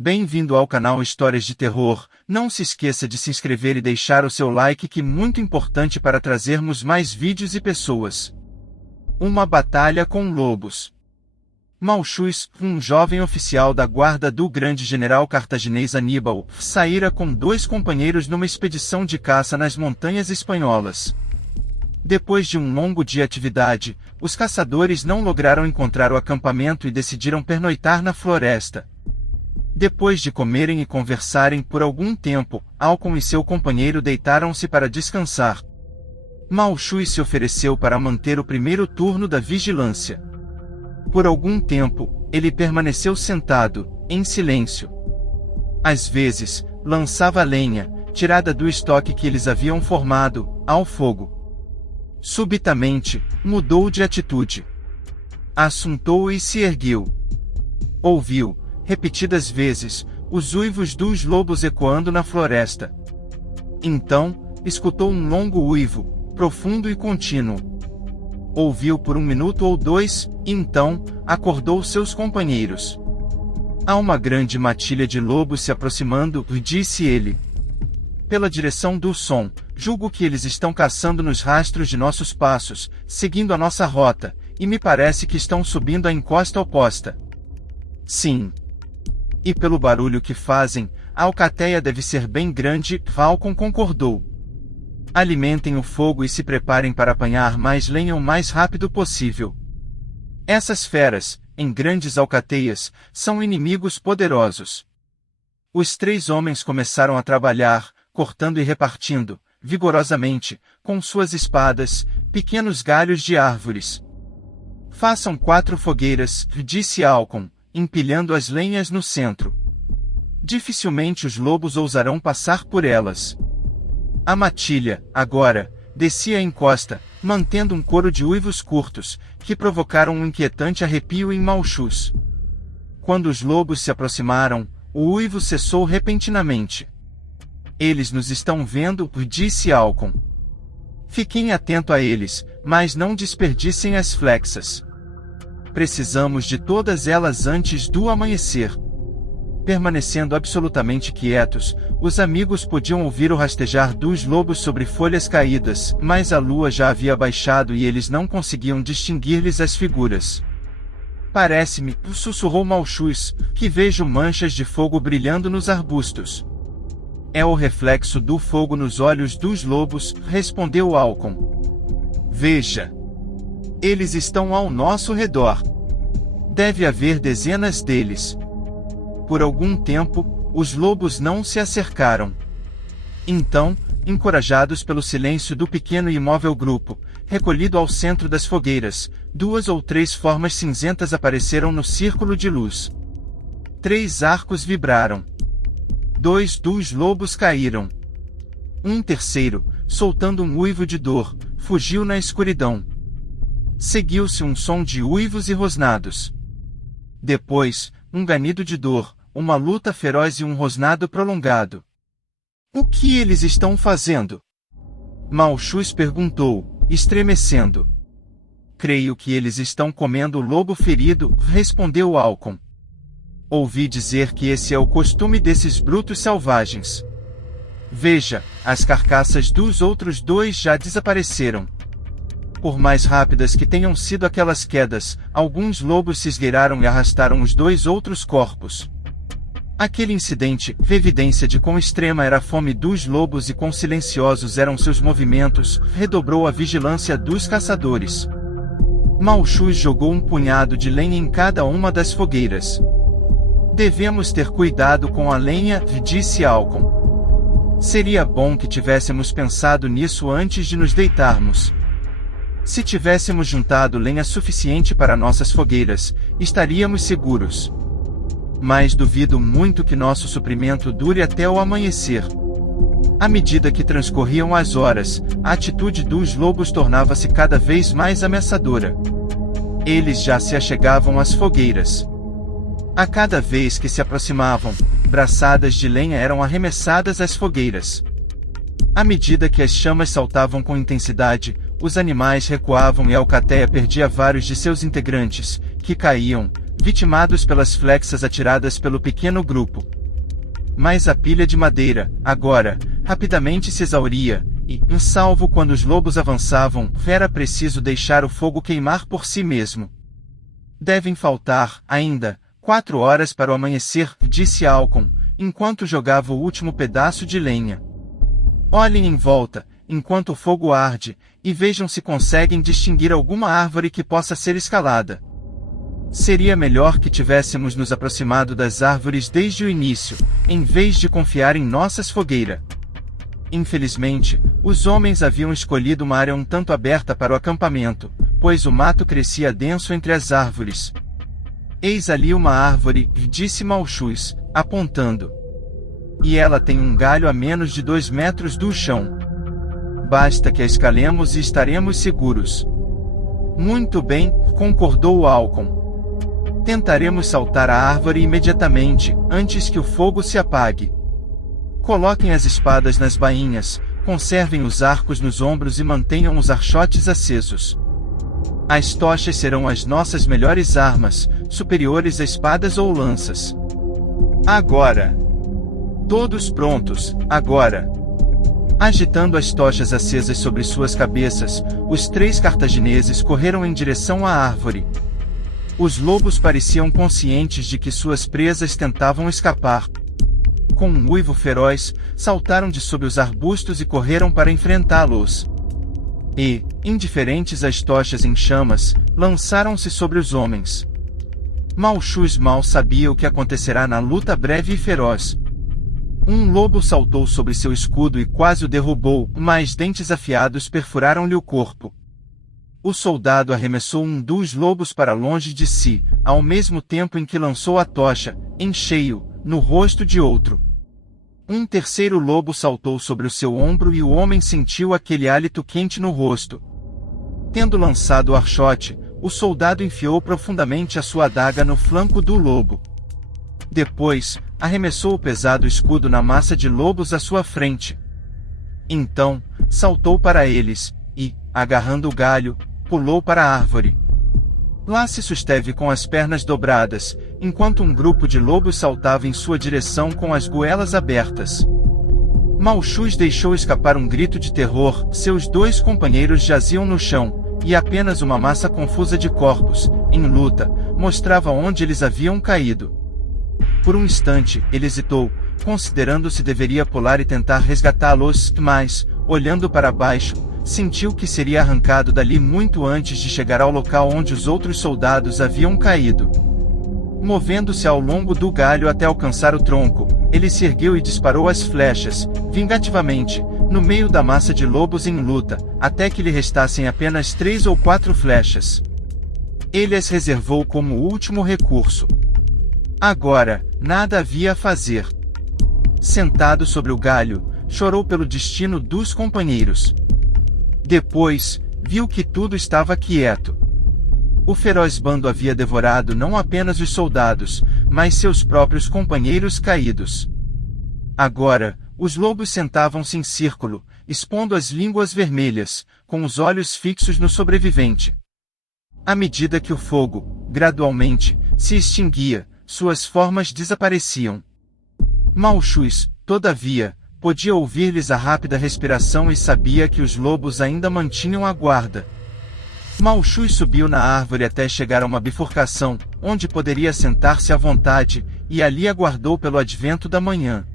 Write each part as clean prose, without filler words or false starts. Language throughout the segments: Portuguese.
Bem-vindo ao canal Histórias de Terror. Não se esqueça de se inscrever e deixar o seu like, que é muito importante para trazermos mais vídeos e pessoas. Uma batalha com lobos. Malchus, um jovem oficial da guarda do grande general cartaginês Aníbal, saíra com 2 companheiros numa expedição de caça nas montanhas espanholas. Depois de um longo dia de atividade, os caçadores não lograram encontrar o acampamento e decidiram pernoitar na floresta. Depois de comerem e conversarem por algum tempo, Alcon e seu companheiro deitaram-se para descansar. Malchus se ofereceu para manter o primeiro turno da vigilância. Por algum tempo, ele permaneceu sentado, em silêncio. Às vezes, lançava lenha, tirada do estoque que eles haviam formado, ao fogo. Subitamente, mudou de atitude. Assuntou e se ergueu. Ouviu, repetidas vezes, os uivos dos lobos ecoando na floresta. Então, escutou um longo uivo, profundo e contínuo. Ouviu por 1 minuto ou 2, e então, acordou seus companheiros. Há uma grande matilha de lobos se aproximando, disse ele. Pela direção do som, julgo que eles estão caçando nos rastros de nossos passos, seguindo a nossa rota, e me parece que estão subindo a encosta oposta. Sim. E pelo barulho que fazem, a alcateia deve ser bem grande, Alcon concordou. Alimentem o fogo e se preparem para apanhar mais lenha o mais rápido possível. Essas feras, em grandes alcateias, são inimigos poderosos. Os 3 homens começaram a trabalhar, cortando e repartindo, vigorosamente, com suas espadas, pequenos galhos de árvores. Façam 4 fogueiras, disse Alcon, empilhando as lenhas no centro. Dificilmente os lobos ousarão passar por elas. A matilha, agora, descia a encosta, mantendo um coro de uivos curtos, que provocaram um inquietante arrepio em Malchus. Quando os lobos se aproximaram, o uivo cessou repentinamente. Eles nos estão vendo, disse Alcon. Fiquem atento a eles, mas não desperdicem as flechas. Precisamos de todas elas antes do amanhecer. Permanecendo absolutamente quietos, os amigos podiam ouvir o rastejar dos lobos sobre folhas caídas, mas a lua já havia baixado e eles não conseguiam distinguir-lhes as figuras. Parece-me, sussurrou Malchus, que vejo manchas de fogo brilhando nos arbustos. É o reflexo do fogo nos olhos dos lobos, respondeu Alcon. Veja. Eles estão ao nosso redor. Deve haver dezenas deles. Por algum tempo, os lobos não se acercaram. Então, encorajados pelo silêncio do pequeno e imóvel grupo, recolhido ao centro das fogueiras, 2 ou 3 formas cinzentas apareceram no círculo de luz. 3 arcos vibraram. 2 dos lobos caíram. Um terceiro, soltando um uivo de dor, fugiu na escuridão. Seguiu-se um som de uivos e rosnados. Depois, um ganido de dor, uma luta feroz e um rosnado prolongado. O que eles estão fazendo? Malchus perguntou, estremecendo. Creio que eles estão comendo o lobo ferido, respondeu Alcon. Ouvi dizer que esse é o costume desses brutos selvagens. Veja, as carcaças dos outros 2 já desapareceram. Por mais rápidas que tenham sido aquelas quedas, alguns lobos se esgueiraram e arrastaram os 2 outros corpos. Aquele incidente, evidência de quão extrema era a fome dos lobos e quão silenciosos eram seus movimentos, redobrou a vigilância dos caçadores. Malchus jogou um punhado de lenha em cada uma das fogueiras. Devemos ter cuidado com a lenha, disse Alcon. Seria bom que tivéssemos pensado nisso antes de nos deitarmos. Se tivéssemos juntado lenha suficiente para nossas fogueiras, estaríamos seguros. Mas duvido muito que nosso suprimento dure até o amanhecer. À medida que transcorriam as horas, a atitude dos lobos tornava-se cada vez mais ameaçadora. Eles já se achegavam às fogueiras. A cada vez que se aproximavam, braçadas de lenha eram arremessadas às fogueiras. À medida que as chamas saltavam com intensidade, os animais recuavam e a alcateia perdia vários de seus integrantes, que caíam, vitimados pelas flechas atiradas pelo pequeno grupo. Mas a pilha de madeira, agora, rapidamente se exauria, e, salvo quando os lobos avançavam, era preciso deixar o fogo queimar por si mesmo. Devem faltar, ainda, 4 horas para o amanhecer, disse Alcon, enquanto jogava o último pedaço de lenha. Olhem em volta, enquanto o fogo arde, e vejam se conseguem distinguir alguma árvore que possa ser escalada. Seria melhor que tivéssemos nos aproximado das árvores desde o início, em vez de confiar em nossas fogueiras. Infelizmente, os homens haviam escolhido uma área um tanto aberta para o acampamento, pois o mato crescia denso entre as árvores. Eis ali uma árvore, disse Malchus, apontando. E ela tem um galho a menos de 2 metros do chão. Basta que a escalemos e estaremos seguros. Muito bem, concordou Alcon. Tentaremos saltar a árvore imediatamente, antes que o fogo se apague. Coloquem as espadas nas bainhas, conservem os arcos nos ombros e mantenham os archotes acesos. As tochas serão as nossas melhores armas, superiores a espadas ou lanças. Agora! Todos prontos, agora! Agitando as tochas acesas sobre suas cabeças, os 3 cartagineses correram em direção à árvore. Os lobos pareciam conscientes de que suas presas tentavam escapar. Com um uivo feroz, saltaram de sob os arbustos e correram para enfrentá-los. E, indiferentes às tochas em chamas, lançaram-se sobre os homens. Malchus mal sabia o que acontecerá na luta breve e feroz. Um lobo saltou sobre seu escudo e quase o derrubou, mas dentes afiados perfuraram-lhe o corpo. O soldado arremessou um dos lobos para longe de si, ao mesmo tempo em que lançou a tocha, em cheio, no rosto de outro. Um terceiro lobo saltou sobre o seu ombro e o homem sentiu aquele hálito quente no rosto. Tendo lançado o archote, o soldado enfiou profundamente a sua adaga no flanco do lobo. Depois, arremessou o pesado escudo na massa de lobos à sua frente. Então, saltou para eles, e, agarrando o galho, pulou para a árvore. Lá se susteve com as pernas dobradas, enquanto um grupo de lobos saltava em sua direção com as goelas abertas. Malchus deixou escapar um grito de terror, seus 2 companheiros jaziam no chão, e apenas uma massa confusa de corpos, em luta, mostrava onde eles haviam caído. Por um instante, ele hesitou, considerando se deveria pular e tentar resgatá-los, mas, olhando para baixo, sentiu que seria arrancado dali muito antes de chegar ao local onde os outros soldados haviam caído. Movendo-se ao longo do galho até alcançar o tronco, ele se ergueu e disparou as flechas, vingativamente, no meio da massa de lobos em luta, até que lhe restassem apenas 3 ou 4 flechas. Ele as reservou como último recurso. Agora, nada havia a fazer. Sentado sobre o galho, chorou pelo destino dos companheiros. Depois, viu que tudo estava quieto. O feroz bando havia devorado não apenas os soldados, mas seus próprios companheiros caídos. Agora, os lobos sentavam-se em círculo, expondo as línguas vermelhas, com os olhos fixos no sobrevivente. À medida que o fogo, gradualmente, se extinguia, suas formas desapareciam. Malchus, todavia, podia ouvir-lhes a rápida respiração e sabia que os lobos ainda mantinham a guarda. Malchus subiu na árvore até chegar a uma bifurcação, onde poderia sentar-se à vontade, e ali aguardou pelo advento da manhã.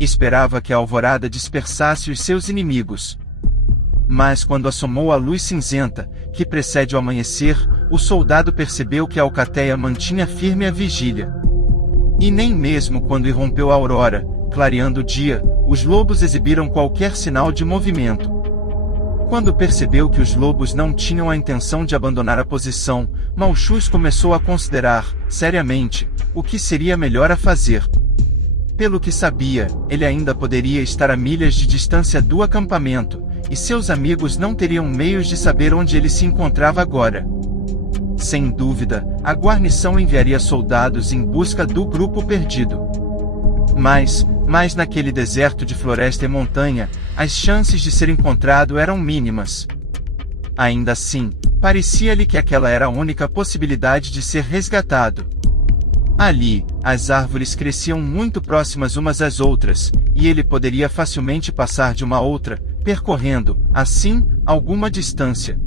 Esperava que a alvorada dispersasse os seus inimigos. Mas quando assomou a luz cinzenta, que precede o amanhecer, o soldado percebeu que a alcateia mantinha firme a vigília. E nem mesmo quando irrompeu a aurora, clareando o dia, os lobos exibiram qualquer sinal de movimento. Quando percebeu que os lobos não tinham a intenção de abandonar a posição, Malchus começou a considerar, seriamente, o que seria melhor a fazer. Pelo que sabia, ele ainda poderia estar a milhas de distância do acampamento, e seus amigos não teriam meios de saber onde ele se encontrava agora. Sem dúvida, a guarnição enviaria soldados em busca do grupo perdido. Mas naquele deserto de floresta e montanha, as chances de ser encontrado eram mínimas. Ainda assim, parecia-lhe que aquela era a única possibilidade de ser resgatado. Ali, as árvores cresciam muito próximas umas às outras, e ele poderia facilmente passar de uma a outra, percorrendo, assim, alguma distância.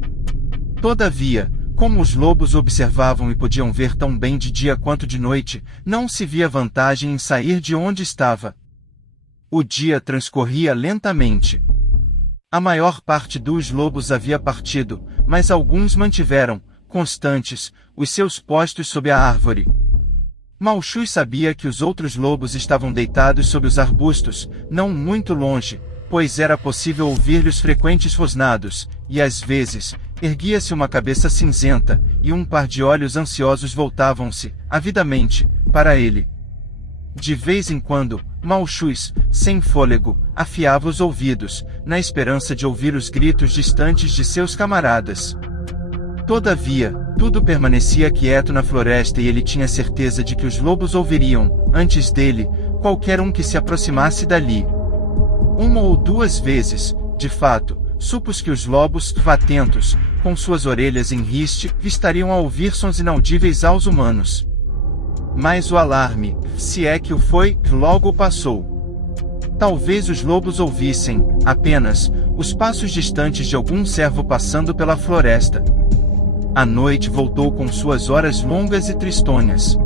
Todavia, como os lobos observavam e podiam ver tão bem de dia quanto de noite, não se via vantagem em sair de onde estava. O dia transcorria lentamente. A maior parte dos lobos havia partido, mas alguns mantiveram, constantes, os seus postos sob a árvore. Malchus sabia que os outros lobos estavam deitados sob os arbustos, não muito longe, pois era possível ouvir-lhes frequentes rosnados, e às vezes, erguia-se uma cabeça cinzenta, e um par de olhos ansiosos voltavam-se, avidamente, para ele. De vez em quando, Malchus, sem fôlego, afiava os ouvidos, na esperança de ouvir os gritos distantes de seus camaradas. Todavia, tudo permanecia quieto na floresta e ele tinha certeza de que os lobos ouviriam, antes dele, qualquer um que se aproximasse dali. Uma ou duas vezes, de fato, supôs que os lobos, atentos, com suas orelhas em riste, estariam a ouvir sons inaudíveis aos humanos. Mas o alarme, se é que o foi, logo passou. Talvez os lobos ouvissem, apenas, os passos distantes de algum cervo passando pela floresta. A noite voltou com suas horas longas e tristonhas.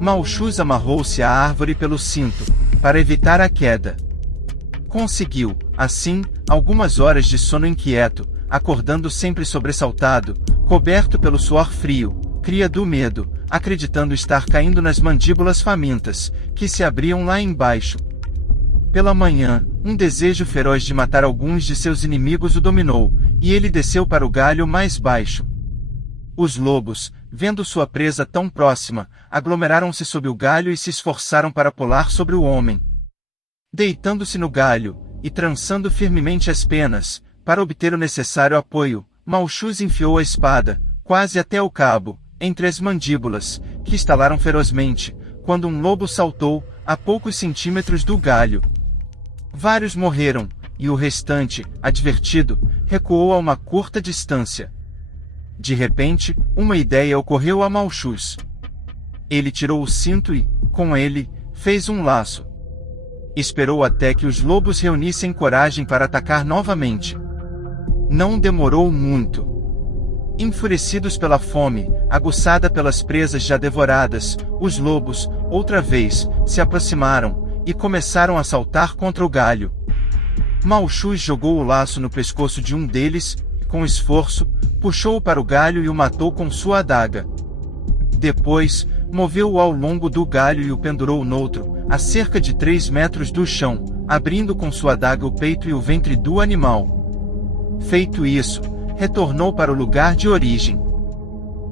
Malchus amarrou-se à árvore pelo cinto, para evitar a queda. Conseguiu, assim, algumas horas de sono inquieto, acordando sempre sobressaltado, coberto pelo suor frio, cria do medo, acreditando estar caindo nas mandíbulas famintas, que se abriam lá embaixo. Pela manhã, um desejo feroz de matar alguns de seus inimigos o dominou, e ele desceu para o galho mais baixo. Os lobos, vendo sua presa tão próxima, aglomeraram-se sob o galho e se esforçaram para pular sobre o homem. Deitando-se no galho, e trançando firmemente as penas, para obter o necessário apoio, Malchus enfiou a espada, quase até o cabo, entre as mandíbulas, que estalaram ferozmente, quando um lobo saltou, a poucos centímetros do galho. Vários morreram, e o restante, advertido, recuou a uma curta distância. De repente, uma ideia ocorreu a Malchus. Ele tirou o cinto e, com ele, fez um laço. Esperou até que os lobos reunissem coragem para atacar novamente. Não demorou muito. Enfurecidos pela fome, aguçada pelas presas já devoradas, os lobos, outra vez, se aproximaram, e começaram a saltar contra o galho. Malchus jogou o laço no pescoço de um deles, e com esforço, puxou-o para o galho e o matou com sua adaga. Depois, moveu-o ao longo do galho e o pendurou noutro, a cerca de 3 metros do chão, abrindo com sua adaga o peito e o ventre do animal. Feito isso, retornou para o lugar de origem.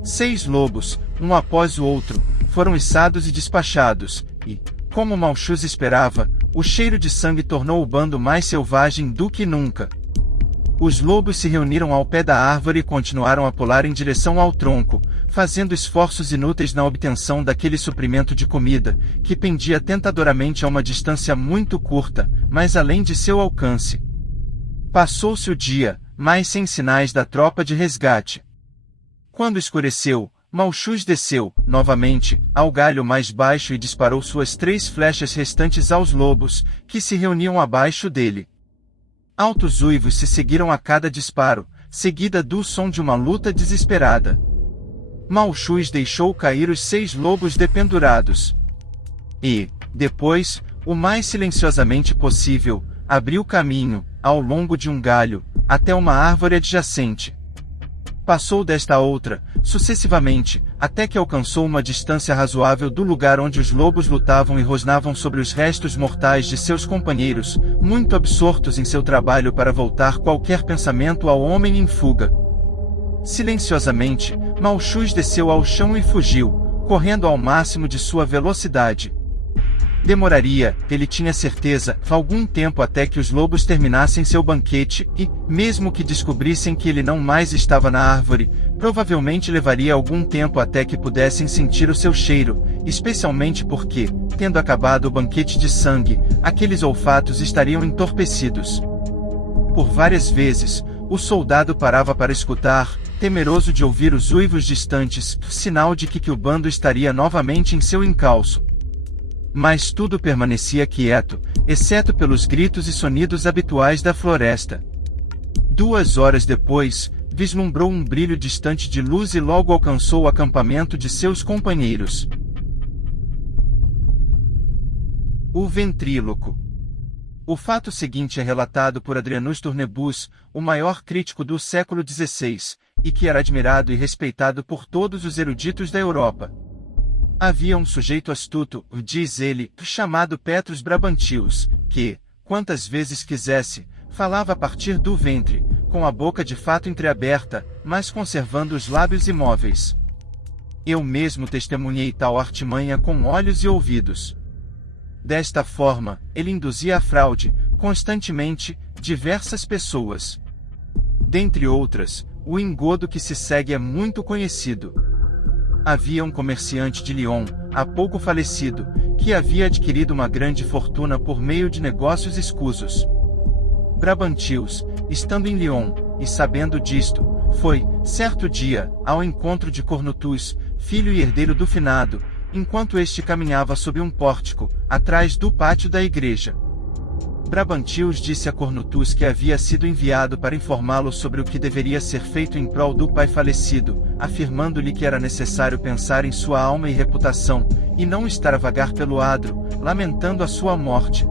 6 lobos, um após o outro, foram içados e despachados, e, como Malchus esperava, o cheiro de sangue tornou o bando mais selvagem do que nunca. Os lobos se reuniram ao pé da árvore e continuaram a pular em direção ao tronco, fazendo esforços inúteis na obtenção daquele suprimento de comida, que pendia tentadoramente a uma distância muito curta, mas além de seu alcance. Passou-se o dia, mas sem sinais da tropa de resgate. Quando escureceu, Malchus desceu, novamente, ao galho mais baixo e disparou suas 3 flechas restantes aos lobos, que se reuniam abaixo dele. Altos uivos se seguiram a cada disparo, seguida do som de uma luta desesperada. Malchus deixou cair os 6 lobos dependurados. E, depois, o mais silenciosamente possível, abriu caminho, ao longo de um galho, até uma árvore adjacente. Passou desta a outra, sucessivamente, até que alcançou uma distância razoável do lugar onde os lobos lutavam e rosnavam sobre os restos mortais de seus companheiros, muito absortos em seu trabalho para voltar qualquer pensamento ao homem em fuga. Silenciosamente, Malchus desceu ao chão e fugiu, correndo ao máximo de sua velocidade. Demoraria, ele tinha certeza, algum tempo até que os lobos terminassem seu banquete e, mesmo que descobrissem que ele não mais estava na árvore, provavelmente levaria algum tempo até que pudessem sentir o seu cheiro, especialmente porque, tendo acabado o banquete de sangue, aqueles olfatos estariam entorpecidos. Por várias vezes, o soldado parava para escutar, temeroso de ouvir os uivos distantes, sinal de que o bando estaria novamente em seu encalço. Mas tudo permanecia quieto, exceto pelos gritos e sonidos habituais da floresta. 2 horas depois, vislumbrou um brilho distante de luz e logo alcançou o acampamento de seus companheiros. O ventríloco. O fato seguinte é relatado por Adrianus Turnebus, o maior crítico do século XVI, e que era admirado e respeitado por todos os eruditos da Europa. Havia um sujeito astuto, diz ele, chamado Petrus Brabantius, que, quantas vezes quisesse, falava a partir do ventre, com a boca de fato entreaberta, mas conservando os lábios imóveis. Eu mesmo testemunhei tal artimanha com olhos e ouvidos. Desta forma, ele induzia à fraude, constantemente, diversas pessoas. Dentre outras, o engodo que se segue é muito conhecido. Havia um comerciante de Lyon, há pouco falecido, que havia adquirido uma grande fortuna por meio de negócios escusos. Brabantius, estando em Lyon, e sabendo disto, foi, certo dia, ao encontro de Cornutus, filho e herdeiro do finado, enquanto este caminhava sob um pórtico, atrás do pátio da igreja. Brabantius disse a Cornutus que havia sido enviado para informá-lo sobre o que deveria ser feito em prol do pai falecido, afirmando-lhe que era necessário pensar em sua alma e reputação, e não estar a vagar pelo adro, lamentando a sua morte.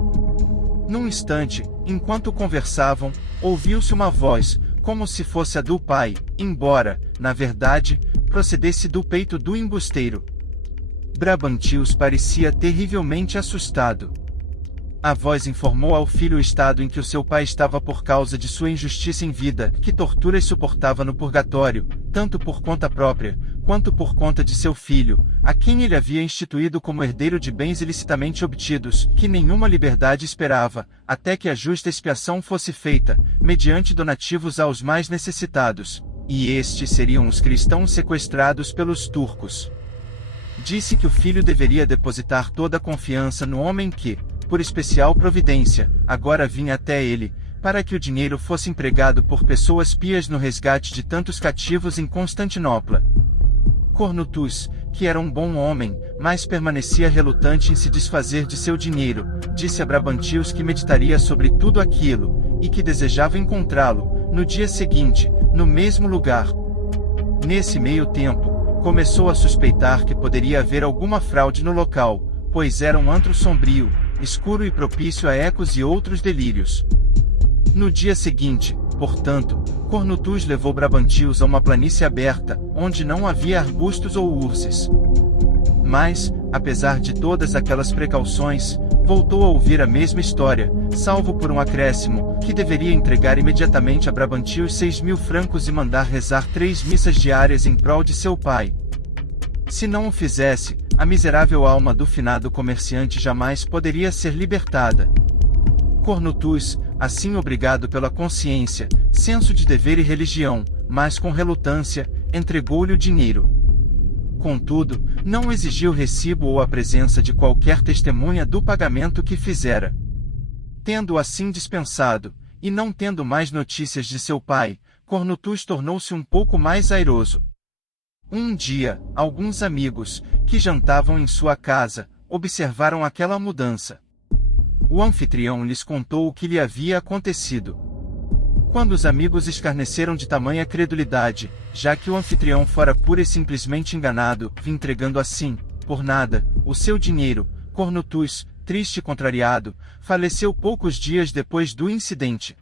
Num instante, enquanto conversavam, ouviu-se uma voz, como se fosse a do pai, embora, na verdade, procedesse do peito do embusteiro. Brabantius parecia terrivelmente assustado. A voz informou ao filho o estado em que o seu pai estava por causa de sua injustiça em vida, que torturas suportava no purgatório, tanto por conta própria, quanto por conta de seu filho, a quem ele havia instituído como herdeiro de bens ilicitamente obtidos, que nenhuma liberdade esperava, até que a justa expiação fosse feita, mediante donativos aos mais necessitados, e estes seriam os cristãos sequestrados pelos turcos. Disse que o filho deveria depositar toda a confiança no homem que, por especial providência, agora vinha até ele, para que o dinheiro fosse empregado por pessoas pias no resgate de tantos cativos em Constantinopla. Cornutus, que era um bom homem, mas permanecia relutante em se desfazer de seu dinheiro, disse a Brabantius que meditaria sobre tudo aquilo, e que desejava encontrá-lo, no dia seguinte, no mesmo lugar. Nesse meio tempo, começou a suspeitar que poderia haver alguma fraude no local, pois era um antro sombrio, escuro e propício a ecos e outros delírios. No dia seguinte, portanto, Cornutus levou Brabantius a uma planície aberta, onde não havia arbustos ou urses. Mas, apesar de todas aquelas precauções, voltou a ouvir a mesma história, salvo por um acréscimo, que deveria entregar imediatamente a Brabantius 6.000 francos e mandar rezar 3 missas diárias em prol de seu pai. Se não o fizesse, a miserável alma do finado comerciante jamais poderia ser libertada. Cornutus, assim obrigado pela consciência, senso de dever e religião, mas com relutância, entregou-lhe o dinheiro. Contudo, não exigiu recibo ou a presença de qualquer testemunha do pagamento que fizera. Tendo assim dispensado, e não tendo mais notícias de seu pai, Cornutus tornou-se um pouco mais airoso. Um dia, alguns amigos, que jantavam em sua casa, observaram aquela mudança. O anfitrião lhes contou o que lhe havia acontecido. Quando os amigos escarneceram de tamanha credulidade, já que o anfitrião fora pura e simplesmente enganado, entregando assim, por nada, o seu dinheiro, Cornutus, triste e contrariado, faleceu poucos dias depois do incidente.